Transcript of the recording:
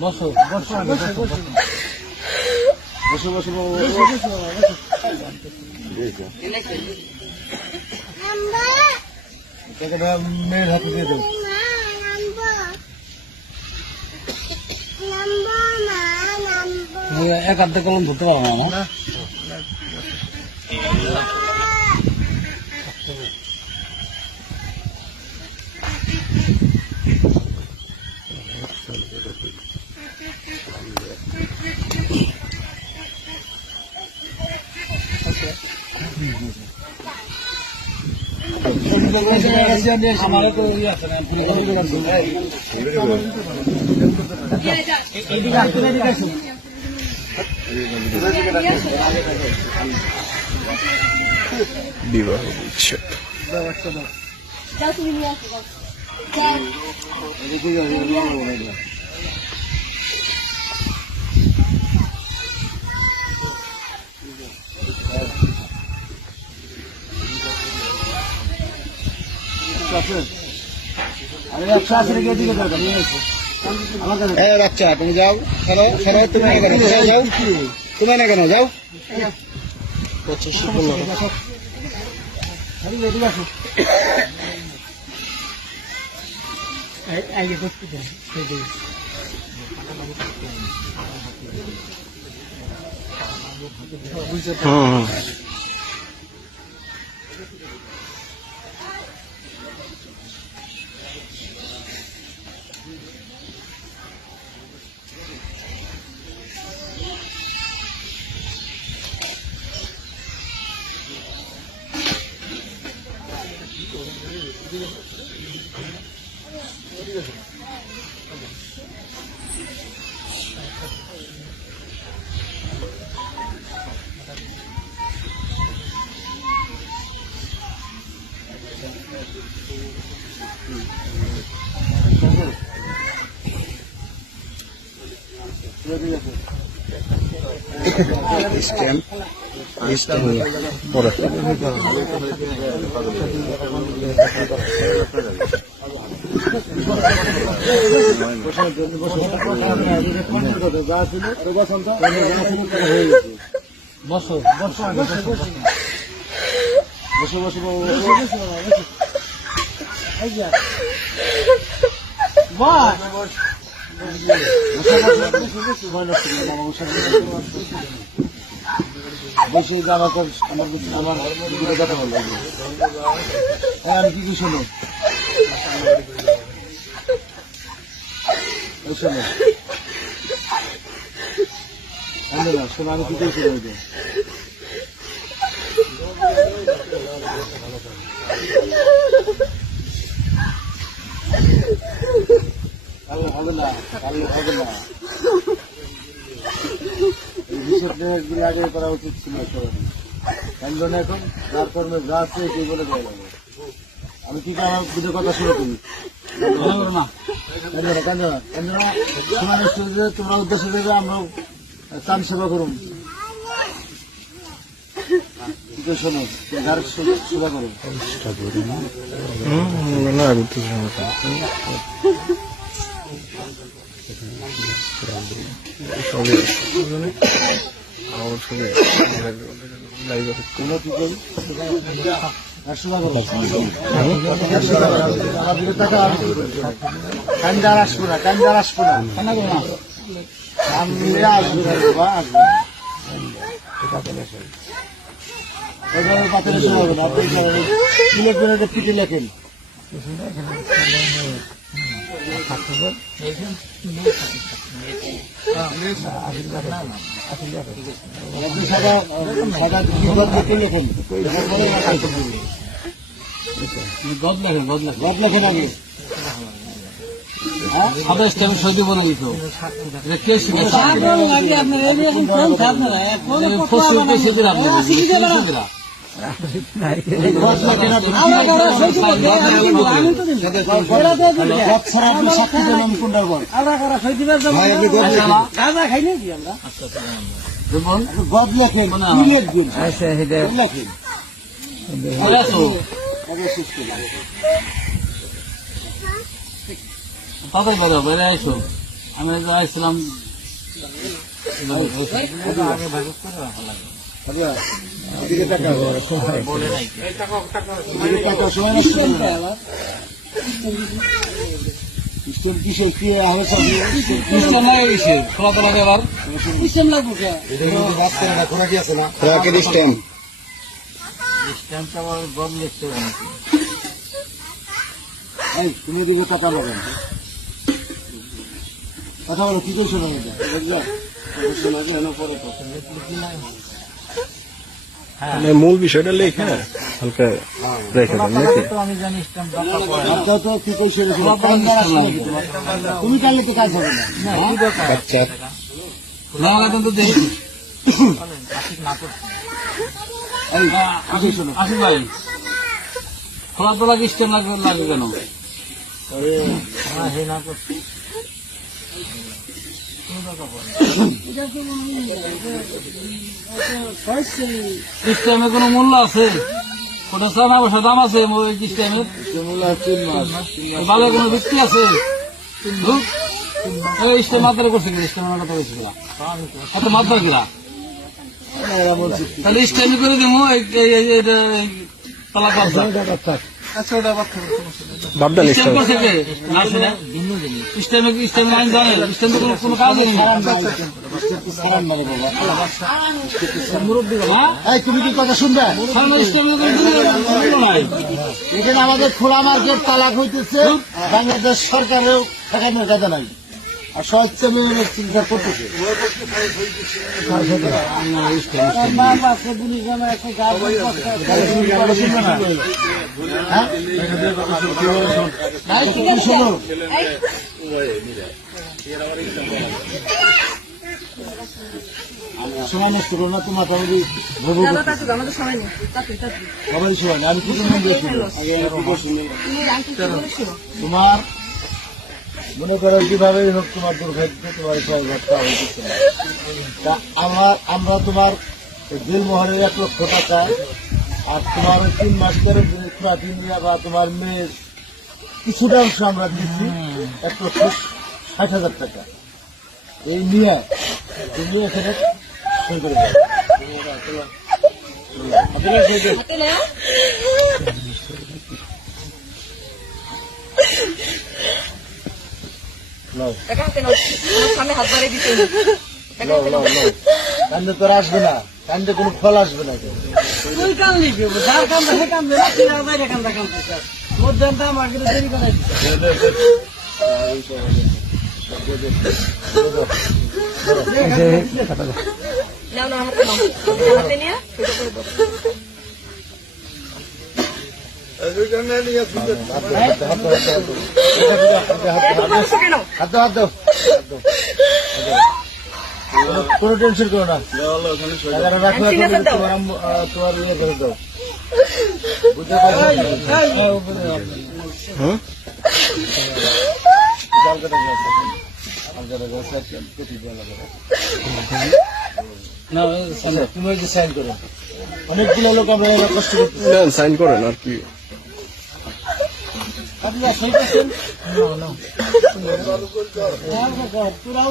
বসো বসো বসো বসো মেয়ের হাতে দিয়ে দেবো। এক হাতে কলম ধরতে পারবো না। আমারও তো ইয়ে আছে না, বিবাহ বিচ্ছেদ। বাচ্চা তুমি যাও, সরো সরো, তুমি না কেন যাও, তুমি না কেন যাও। পরে বসো বসো বসো বসো বেশি আমার আমার কথা বলবো। আমি কি কি শোনো শোনো শোনো, আমি কি করে শোনো। হবে না, হবে না, একদিন আগে করা উচিত ছিল। কেন এখন যার কর্মে যা আছে সেই বলে দেওয়া যাবে। আমি কি আমার দুটো কথা শুনে তুমি না কেন তোমরা উদ্দেশ্য দেবে, আমরাও চান সেবা করুন। শোনো, যার সেবা করুন। কান্দার আসবো না, কান্দার আসবো না, পাথরের সময় হবে না। আপনি পিঠে লেখেন গদ লেখেন আগে। সৌদি বলে দিত কে শিখেছে গদ লেখেন তাতেই বেরো বেড়ে আইসো। আমি আসছিলাম আগে ভাগ করে রাখা লাগে। আচ্ছা, এদিকে তাকাও। বলে নাই এদিকে তাকাও, সময় নষ্ট করবে না। স্টোন কিসের কি হবে সব? সিস্টেম লাগে গেছে খোলা তো লাগে আবার সিস্টেম লাগবে কে এটা কিন্তু বাদ করে না, খোরাকি আছে না? সিস্টেমটা আবার বদল লিখতে হবে নাকি? এই, তুমি এদিকে তাকাও কেন? কথা বলো, কি করছো না এটা? বুঝলা? শোনা যায় না পরে তো। মানে মূল বিষয়টা লেখা হালকা রেখে দেন নাকি? তো আমি জানি সিস্টেমটা পড়ে আপনার তো কি করছো না? কান্দার আসছে নাকি তোমার? তুমি কানলে তো কাজ হবে না। না কি দরকার আচ্ছা লাগা তো দেই ঠিক না করছি এই, কি করছো না? আসি ভাই খোলা তো লাগে সিস্টেম লাগে কেন? হ্যাঁ হে না করছি সিস্টেমে কোনো মূল্য আছে? ওটা চানা বসা দাম আছে ওই সিস্টেমের? শিমুলা 3 মাস। ভালো কোনো ভিত্তি আছে? স্টেম মাত্রা করছে কিনা? স্টেম মাত্রা করছে কিনা? এত মাত্রা কিনা? এরা বলছে কি? তাহলে স্টেমে করে দিব তালা পাবো আচ্ছা, ওটা আবার খাবো। বাবদান স্টেম করছে কে? না শুনে ভিন্ন জিনিস স্টেমে আইন জানে স্টেমে কোনো কাজ নেই না সারান মারে বাবা। মুরব্বী হ্যাঁ এই, তুমি কি কথা শুনবে? স্টেমে কোনো নাই এখানে আমাদের খোলা মার্কেট তালাক হইতেছে, বাংলাদেশ সরকারেও ঠেকানোর কথা নাই, আর স্বচ্ছ চিন্তা করতেছে। হ্যাঁ? নাই, তুমি শোনো। সময় নষ্ট করো না, তোমার family ভোগ করতে। আমাদের সময় নেই সবারই সময় নেই। আমি কি জন্য দিয়েছিলাম? তোমার মনে করো কিভাবেই হোক তোমার দুর্ভাগ্য, তোমার ঘরটা হইতেছে না। তা আমরা তোমার জেল মোহরের 1 লক্ষ টাকা আর তোমার 3 মাস করে খুঁড়াটি নিয়ে বা তোমার মেয়ের কিছুটা অংশ আমরা দিচ্ছি 1,60,000 টাকা। এই নিয়ে তুমি এখানে সই করে দাও। নাও, সামনে হাত বাড়িয়ে দিতে নাও, নাও, নাও। কান্দে তোর আসবে না, কান্দে কোনো ফল আসবে না। তুই কান লিখে যার কান্দা সে কান্দে না তুই আর বাইরে কান্দা কান্দে মোর দেনটা আমার কিন্তু দেরি করে নাও না হাতে নাও হাতে নিয়ে সেটা করে দাও হাত দাও। কোনো টেনশন করো না, টাকাটা রাখো, এখন তোমার ইয়ে করে দাও। বুঝতে পারছো? হ্যাঁ না, তুমি ওই যে সাইন করো। অনেকগুলো লোক আমরা এরা কষ্ট করতে সাইন করেন আর কি তোরাও